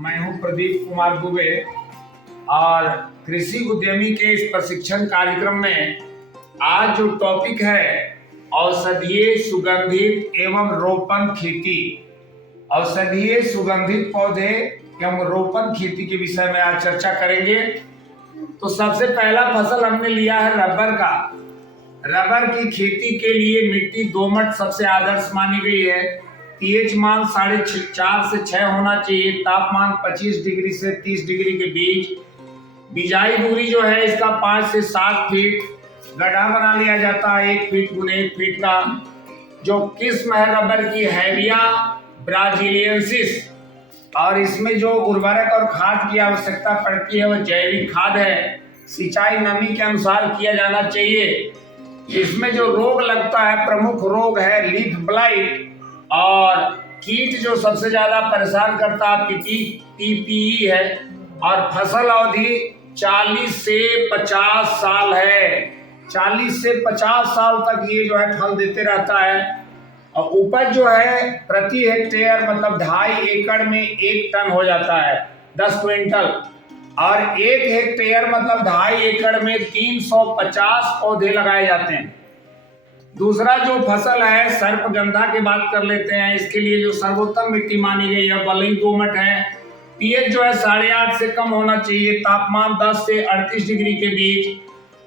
मैं हूं प्रदीप कुमार दुबे और कृषि उद्यमी के इस प्रशिक्षण कार्यक्रम में आज जो टॉपिक है औषधीय सुगंधित एवं रोपण खेती। औषधीय सुगंधित पौधे एवं रोपण खेती के विषय में आज चर्चा करेंगे। तो सबसे पहला फसल हमने लिया है रबर का। रबर की खेती के लिए मिट्टी दोमट सबसे आदर्श मानी गई है। पीएच मान 4.5 से 6 होना चाहिए। तापमान 25 डिग्री से 30 डिग्री के बीच। बिजाई दूरी जो है इसका 5 से 7 फीट। गड्ढा बना लिया जाता है 1 फीट गुने 1 फीट का। जो किस्म है रबर की हैविया ब्राजीलियंसिस, और इसमें जो उर्वरक और खाद की आवश्यकता पड़ती है वह जैविक खाद है। सिंचाई नमी के अनुसार किया जाना चाहिए। इसमें जो रोग लगता है, प्रमुख रोग है लीफ ब्लाइट, और कीट जो सबसे ज्यादा परेशान करता है पीपीई है। और फसल अवधि 40 से 50 साल है। 40 से 50 साल तक ये जो है फल देते रहता है। और उपज जो है प्रति हेक्टेयर मतलब 2.5 एकड़ में 1 टन हो जाता है, 10 क्विंटल। और 1 हेक्टेयर मतलब 2.5 एकड़ में 350 पौधे लगाए जाते हैं। दूसरा जो फसल है सर्पगंधा की बात कर लेते हैं। इसके लिए जो सर्वोत्तम मिट्टी मानी गई है बलुई दोमट है। पीएच जो है 8.5 से कम होना चाहिए। तापमान 10 से 38 डिग्री के बीच।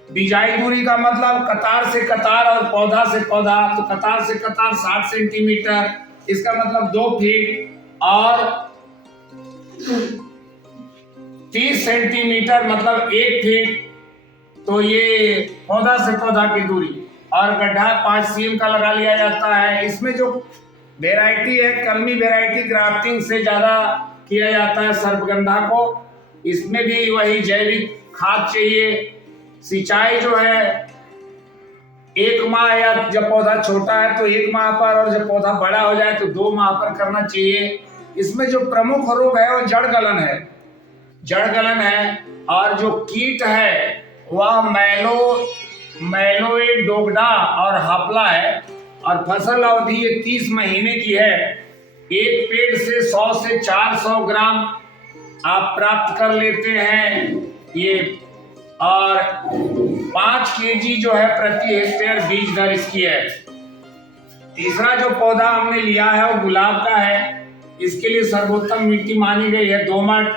बिजाई दूरी का मतलब कतार से कतार और पौधा से पौधा। तो कतार से कतार 60 सेंटीमीटर, इसका मतलब 2 फीट, और 30 सेंटीमीटर मतलब 1 फीट। तो ये पौधा से पौधा की दूरी। और गड्ढा 5 सीएम का लगा लिया जाता है। इसमें जो वेराइटी है कलमी वेराइटी ग्राफ्टिंग से ज्यादा किया जाता है सर्पगंधा को। इसमें भी वही जैविक खाद चाहिए। सिंचाई जो है 1 माह, या जब पौधा छोटा है तो 1 माह पर, और जब पौधा बड़ा हो जाए तो 2 माह पर करना चाहिए। इसमें जो प्रमुख रोग है वो जड़ गलन है। जड़ गलन है। और जो कीट है वह मैलोइडोग्डा और हापला है। और फसल अवधि ये 30 महीने की है। एक पेड़ से 100 से 400 ग्राम आप प्राप्त कर लेते हैं ये। और 5 केजी जो है प्रति हेक्टेयर बीज दर इसकी है। तीसरा जो पौधा हमने लिया है वो गुलाब का है। इसके लिए सर्वोत्तम मिट्टी मानी गई है दोमट।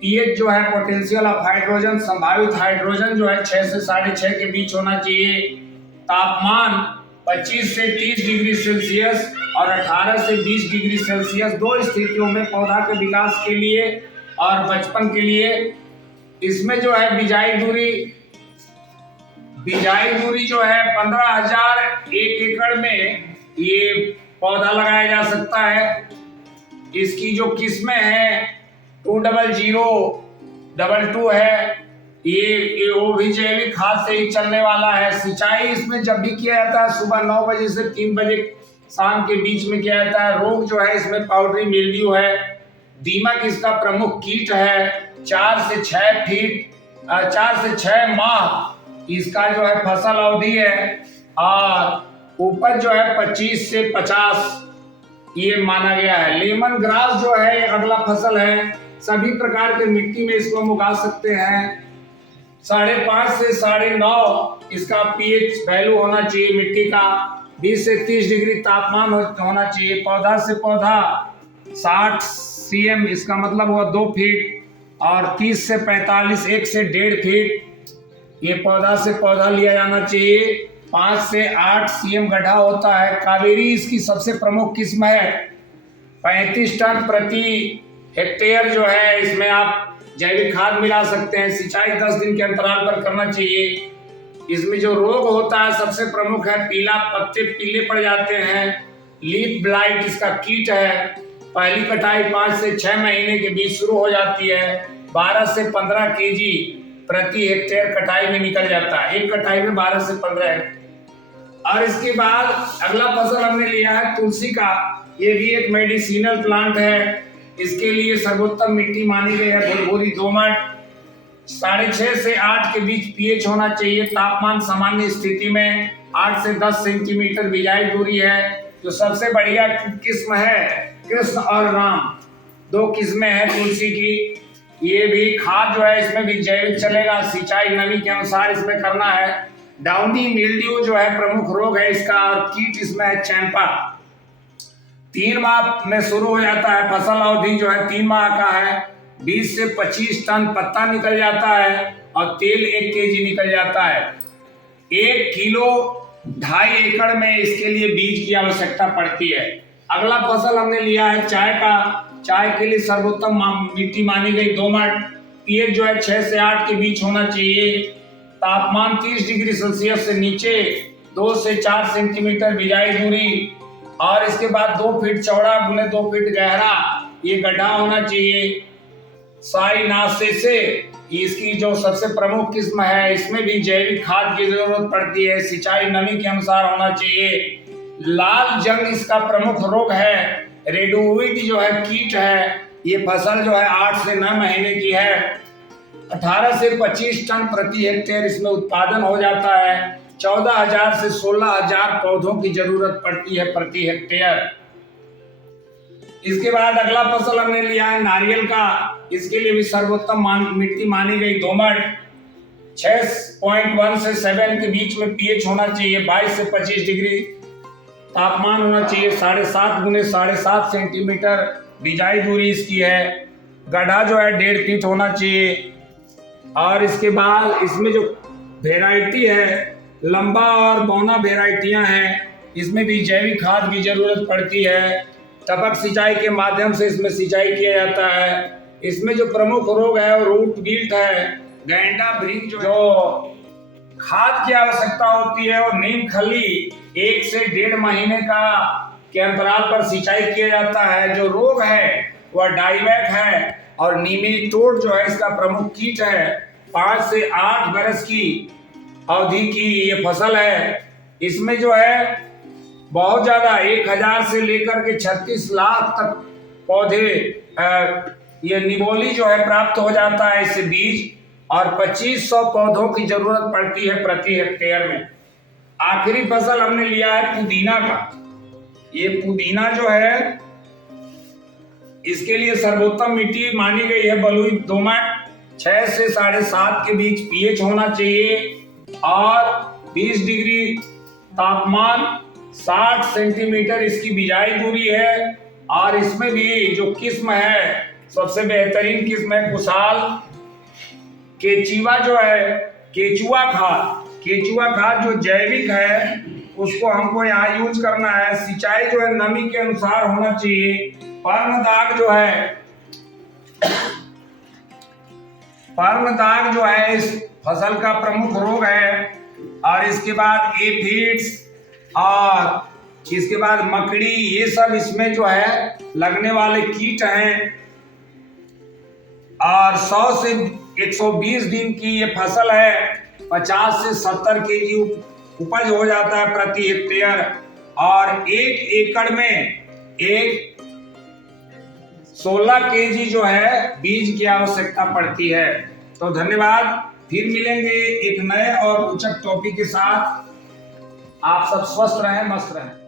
पीएच जो है पोटेंशियल ऑफ हाइड्रोजन, संभावित हाइड्रोजन जो है 6 से 6.5 के बीच होना चाहिए। तापमान 25 से 30 डिग्री सेल्सियस और 18 से 20 डिग्री सेल्सियस, 2 स्थितियों में पौधा के विकास के लिए और बचपन के लिए। इसमें जो है बिजाई दूरी जो है 15,000 1 एकड़ में ये पौधा लगाया जा सकता है। इसकी जो किस्में हैं 20022 है। ये वो भी जैविक खाद से ही चलने वाला है। सिंचाई इसमें जब भी किया जाता है सुबह 9 बजे से 3 बजे शाम के बीच में किया जाता है। रोग जो है इसमें पाउडरी मिल्ड्यू है। दीमक इसका प्रमुख कीट है। 4 से 6 माह इसका जो है फसल अवधि है। और उपज जो है 25 से 50 ये माना गया है। लेमन ग्रास जो है अगला फसल है। सभी प्रकार के मिट्टी में इसको हम उगा सकते हैं। 5.5 से 9.5 इसका पीएच वैल्यू होना चाहिए मिट्टी का। 20 से 30 डिग्री तापमान होना चाहिए। पौधा से पौधा 60 सीएम, इसका मतलब हुआ 2 फीट। और 30 से 45 1 से 1.5 फीट ये पौधा से पौधा लिया जाना चाहिए। 5 से 8 सीएम गड्ढा होता है। कावेरी इसकी सबसे प्रमुख किस्म है। 35 टन प्रति हेक्टेयर जो है इसमें आप जैविक खाद मिला सकते हैं। सिंचाई 10 दिन के अंतराल पर करना चाहिए। इसमें जो रोग होता है सबसे प्रमुख है पीला, पत्ते पीले पड़ जाते हैं। लीफ ब्लाइट इसका कीट है। पहली कटाई 5 से 6 महीने के बीच शुरू हो जाती है। 12 से 15 केजी प्रति हेक्टेयर कटाई में निकल जाता है। एक कटाई में 12 से 15 है। और इसके बाद अगला फसल हमने लिया है तुलसी का। ये भी एक मेडिसिनल प्लांट है। इसके लिए सर्वोत्तम मिट्टी मानी गई है भुरभुरी दोमट। 6.5 से 8 के बीच पीएच होना चाहिए। तापमान सामान्य स्थिति में 8 से 10 सेंटीमीटर बिजाई दूरी है। जो सबसे बढ़िया किस्म है कृष्ण और राम। दो किस्में हैं तुलसी की। ये भी खाद जो है इसमें भी जैविक चलेगा, सिंचाई नमी के अनुसार इसमें करना है। डाउनी मिल्ड्यू जो है प्रमुख रोग है इसका, और कीट इसमें है चैंपा। 3 माह में शुरू हो जाता है, फसल अवधि जो है 3 माह का है। 20 से 25 टन पत्ता निकल जाता है और तेल 1 केजी निकल जाता है। 1 किलो 2.5 एकड़ में इसके लिए बीज की आवश्यकता पड़ती है। अगला फसल हमने लिया है चाय का। चाय के लिए सर्वोत्तम मिट्टी मानी गई दोमट। पीएच जो है 6 से 8 के बीच होना चाहिए। तापमान 30 डिग्री सेल्सियस से नीचे, 2 से 4 सेंटीमीटर बिजाई दूरी, और इसके बाद 2 फीट चौड़ा गुने 2 फीट गहरा ये गड्ढा होना चाहिए। साइनासे से इसकी जो सबसे प्रमुख किस्म है, इसमें भी जैविक खाद की जरूरत पड़ती है। सिंचाई नमी के अनुसार होना चाहिए। लाल जंग इसका प्रमुख रोग है। रेडोविड जो है कीट है। ये फसल जो है 8 से 9 महीने की है। 18 से 25 टन प्रति हेक्टेयर इसमें उत्पादन हो जाता है। 14,000 से 16,000 पौधों की जरूरत पड़ती है प्रति हेक्टेयर। इसके बाद अगला फसल हमने लिया है नारियल का। इसके लिए भी सर्वोत्तम मिट्टी मानी गई दोमट। 6.1 से 7 के बीच में पीएच होना चाहिए। 22 से 25 डिग्री तापमान होना चाहिए। 7.5 गुने 7.5 सेंटीमीटर बिजाई दूरी इसकी है। गड्ढा जो है 1.5 फीट होना चाहिए। और इसके बाद इसमें जो वेराइटी है, लंबा और बौना वेराइटियां हैं, इसमें भी जैविक खाद की जरूरत पड़ती है। टपक सिंचाई के माध्यम से इसमें सिंचाई किया जाता है। इसमें जो प्रमुख रोग है वो रूट बीट है। गैंडा भृंग जो खाद की आवश्यकता होती है, और नीम खली 1 से 1.5 महीने का के अंतराल पर सिंचाई किया जाता है। जो रोग है वह डाइवैक है, और नीमेटोड जो है इसका प्रमुख कीट है। 5 से 8 बरस की अवधि की ये फसल है। इसमें जो है बहुत ज्यादा 1,000 से लेकर के 36 लाख तक पौधे ये निबोली जो है प्राप्त हो जाता है इससे बीज, और 2500 पौधों की जरूरत पड़ती है प्रति हेक्टेयर में। आखिरी फसल हमने लिया है पुदीना का। ये पुदीना जो है इसके लिए सर्वोत्तम मिट्टी मानी गई है बलुई दोमट। 6 से 7.5 के बीच पीएच होना चाहिए, और 20 डिग्री तापमान, 60 सेंटीमीटर इसकी बिजाई दूरी है। और इसमें भी जो किस्म है, सबसे बेहतरीन किस्म है कुशाल। केचुआ जो है, केचुआ खाद जो जैविक है उसको हमको यहाँ यूज करना है। सिंचाई जो है नमी के अनुसार होना चाहिए। पर्म दाग जो है इस फसल का प्रमुख रोग है। और इसके बाद एफिड्स और इसके बाद मकड़ी, ये सब इसमें जो है लगने वाले कीट हैं। और 100 से 120 दिन की ये फसल है। 50 से 70 केजी उपज हो जाता है प्रति हेक्टेयर, और 1 एकड़ में 16 केजी जो है बीज की आवश्यकता पड़ती है। तो धन्यवाद। फिर मिलेंगे एक नए और रोचक टॉपिक के साथ। आप सब स्वस्थ रहें, मस्त रहें।